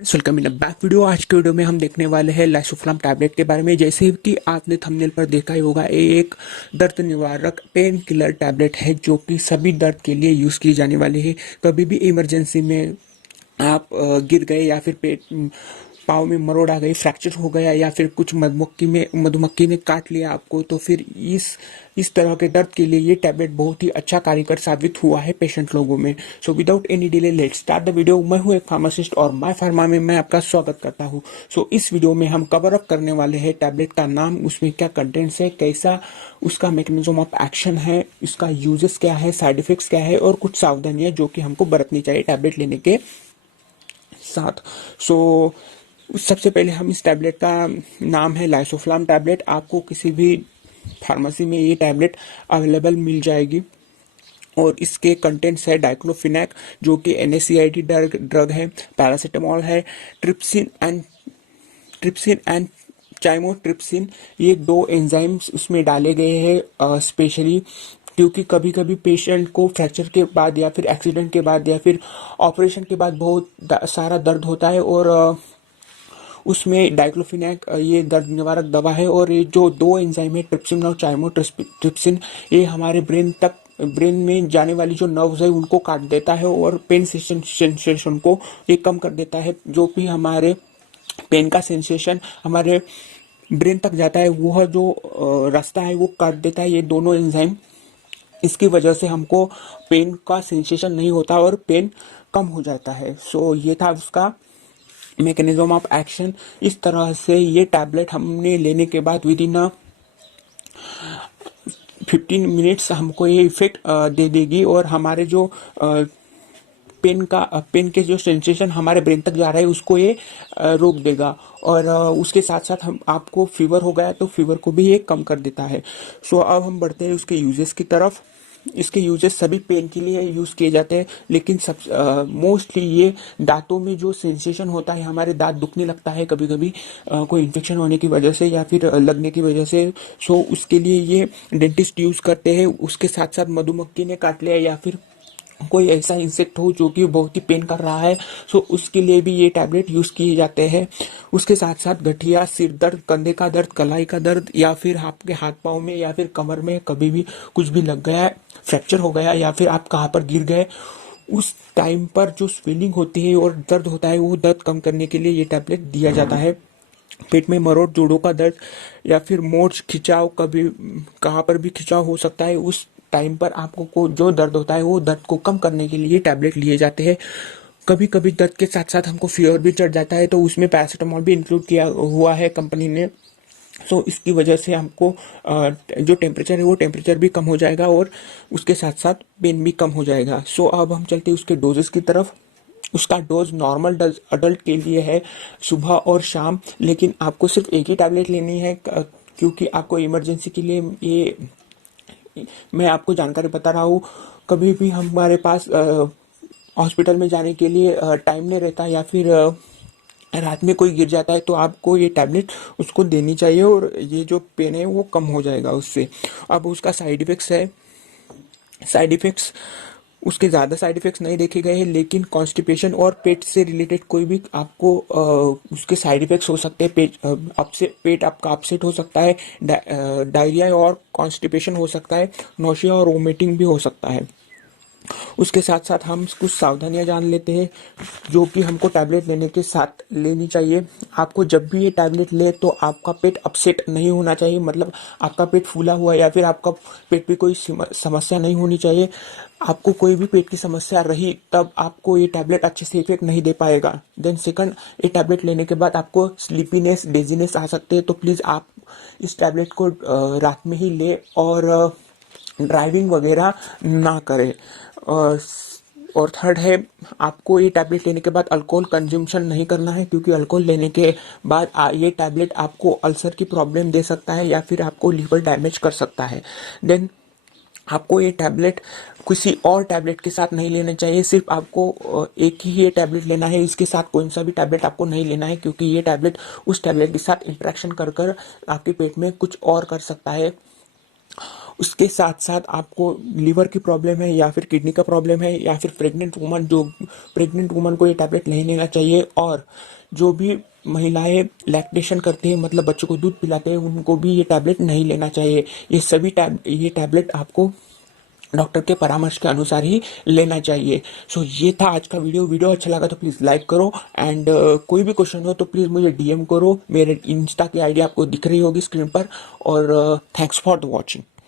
Welcome in back video. आज के video में हम देखने वाले हैं लाइसोफ्लाम टैबलेट के बारे में। जैसे कि आपने थंबनेल पर देखा ही होगा, ये एक दर्द निवारक पेन किलर टैबलेट है जो कि सभी दर्द के लिए यूज़ की जाने वाली है। कभी भी इमरजेंसी में आप गिर गए या फिर पेट पाँव में मरोड़ आ गई, फ्रैक्चर हो गया या फिर कुछ मधुमक्खी ने काट लिया आपको, तो फिर इस तरह के दर्द के लिए ये टैबलेट बहुत ही अच्छा कारगर साबित हुआ है पेशेंट लोगों में। So without any delay let's start the video. मैं हूँ एक फार्मासिस्ट और माय फार्मा में मैं आपका स्वागत करता हूँ। सो इस वीडियो में हम कवर अप करने वाले हैं टैबलेट का नाम, उसमें क्या कंटेंट्स है, कैसा उसका मैकेनिज्म ऑफ एक्शन है, इसका यूजेस क्या है, साइड इफेक्ट्स क्या है और कुछ सावधानियां जो कि हमको बरतनी चाहिए टैबलेट लेने के साथ। सो सबसे पहले हम इस टैबलेट का नाम है लाइसोफ्लाम टैबलेट। आपको किसी भी फार्मेसी में ये टैबलेट अवेलेबल मिल जाएगी और इसके कंटेंट्स है डाइक्लोफिनैक जो कि NSAID ड्रग है, पैरासीटामोल है, ट्रिप्सिन एंड चाइमोट्रिप्सिन, ये दो एंजाइम्स उसमें डाले गए हैं स्पेशली क्योंकि कभी कभी पेशेंट को फ्रैक्चर के बाद या फिर एक्सीडेंट के बाद या फिर ऑपरेशन के बाद बहुत सारा दर्द होता है और उसमें डाइक्लोफिनैक ये दर्द निवारक दवा है। और ये जो दो एंजाइम है ट्रिप्सिन और चाइमोट्रिप्सिन, ये हमारे ब्रेन में जाने वाली जो नर्व्स है उनको काट देता है और पेन सेंसेशन को ये कम कर देता है। जो भी हमारे पेन का सेंसेशन हमारे ब्रेन तक जाता है, वह जो रास्ता है वो काट देता है ये दोनों एंजाइम। इसकी वजह से हमको पेन का सेंसेशन नहीं होता और पेन कम हो जाता है। सो ये था उसका मैकेनिज्म ऑफ एक्शन। इस तरह से ये टैबलेट हमने लेने के बाद विद इन 15 मिनट्स हमको ये इफेक्ट दे देगी और हमारे जो पेन के जो सेंसेशन हमारे ब्रेन तक जा रहा है उसको ये रोक देगा। और उसके साथ साथ हम आपको फीवर हो गया तो फीवर को भी ये कम कर देता है। सो अब हम बढ़ते हैं उसके यूजेस की तरफ। इसके यूजेस सभी पेन के लिए यूज किए जाते हैं, लेकिन सब मोस्टली ये दांतों में जो सेंसेशन होता है, हमारे दांत दुखने लगता है कभी कभी कोई इन्फेक्शन होने की वजह से या फिर लगने की वजह से, सो उसके लिए ये डेंटिस्ट यूज करते हैं। उसके साथ साथ मधुमक्खी ने काट लिया या फिर कोई ऐसा इंसेक्ट हो जो कि बहुत ही पेन कर रहा है, सो उसके लिए भी ये टैबलेट यूज किए जाते हैं। उसके साथ साथ गठिया, सिर दर्द, कंधे का दर्द, कलाई का दर्द या फिर आपके हाथ पांव में या फिर कमर में कभी भी कुछ भी लग गया, फ्रैक्चर हो गया या फिर आप कहाँ पर गिर गए, उस टाइम पर जो स्वेलिंग होती है और दर्द होता है वो दर्द कम करने के लिए ये टैबलेट दिया जाता है। पेट में मरोड़, जोड़ों का दर्द या फिर मोच खिंचाव, कभी कहाँ पर भी खिंचाव हो सकता है, उस टाइम पर आपको को जो दर्द होता है वो दर्द को कम करने के लिए टैबलेट लिए जाते हैं। कभी कभी दर्द के साथ साथ हमको फीवर भी चढ़ जाता है तो उसमें पैरासीटामोल भी इंक्लूड किया हुआ है कंपनी ने। सो इसकी वजह से हमको जो टेम्परेचर है वो टेम्परेचर भी कम हो जाएगा और उसके साथ साथ पेन भी कम हो जाएगा। सो अब हम चलते हैं उसके डोजेस की तरफ। उसका डोज नॉर्मल अडल्ट के लिए है सुबह और शाम, लेकिन आपको सिर्फ एक ही टैबलेट लेनी है क्योंकि आपको इमरजेंसी के लिए ये मैं आपको जानकारी बता रहा हूँ। कभी भी हमारे पास हॉस्पिटल में जाने के लिए टाइम नहीं रहता या फिर रात में कोई गिर जाता है तो आपको ये टैबलेट उसको देनी चाहिए और ये जो पेन है वो कम हो जाएगा उससे। अब उसका साइड इफेक्ट्स है। साइड इफेक्ट्स उसके ज़्यादा साइड इफेक्ट्स नहीं देखे गए हैं, लेकिन कॉन्स्टिपेशन और पेट से रिलेटेड कोई भी आपको उसके साइड इफेक्ट्स हो सकते हैं। पेट आपका अपसेट हो सकता है, डायरिया और कॉन्स्टिपेशन हो सकता है, नौशिया और वोमिटिंग भी हो सकता है। उसके साथ साथ हम कुछ सावधानियां जान लेते हैं जो कि हमको टैबलेट लेने के साथ लेनी चाहिए। आपको जब भी ये टैबलेट ले तो आपका पेट अपसेट नहीं होना चाहिए, मतलब आपका पेट फूला हुआ या फिर आपका पेट में कोई समस्या नहीं होनी चाहिए। आपको कोई भी पेट की समस्या रही तब आपको ये टैबलेट अच्छे से इफेक्ट नहीं दे पाएगा। देन सेकंड, ये टैबलेट लेने के बाद आपको स्लीपीनेस, डेजीनेस आ सकते हैं, तो प्लीज़ आप इस टैबलेट को रात में ही ले और ड्राइविंग वगैरह ना करें। और थर्ड है, आपको ये टैबलेट लेने के बाद अल्कोहल कंज्यूमशन नहीं करना है क्योंकि अल्कोहल लेने के बाद ये टैबलेट आपको अल्सर की प्रॉब्लम दे सकता है या फिर आपको लीवर डैमेज कर सकता है। देन आपको ये टैबलेट किसी और टैबलेट के साथ नहीं लेना चाहिए। सिर्फ आपको एक ही ये टैबलेट लेना है, इसके साथ कोई सा भी टैबलेट आपको नहीं लेना है क्योंकि ये टैबलेट उस टैबलेट के साथ इंटरेक्शन कर कर आपके पेट में कुछ और कर सकता है। उसके साथ साथ आपको लीवर की प्रॉब्लम है या फिर किडनी का प्रॉब्लम है या फिर प्रेग्नेंट वुमन को ये टैबलेट नहीं लेना चाहिए। और जो भी महिलाएं लैक्टेशन करती हैं, मतलब बच्चों को दूध पिलाते हैं, उनको भी ये टैबलेट नहीं लेना चाहिए। ये टैबलेट आपको डॉक्टर के परामर्श के अनुसार ही लेना चाहिए। सो ये था आज का वीडियो अच्छा लगा तो प्लीज़ लाइक करो एंड कोई भी क्वेश्चन हो तो प्लीज़ मुझे डीएम करो। मेरे इंस्टा की आईडी आपको दिख रही होगी स्क्रीन पर। और थैंक्स फॉर द वॉचिंग।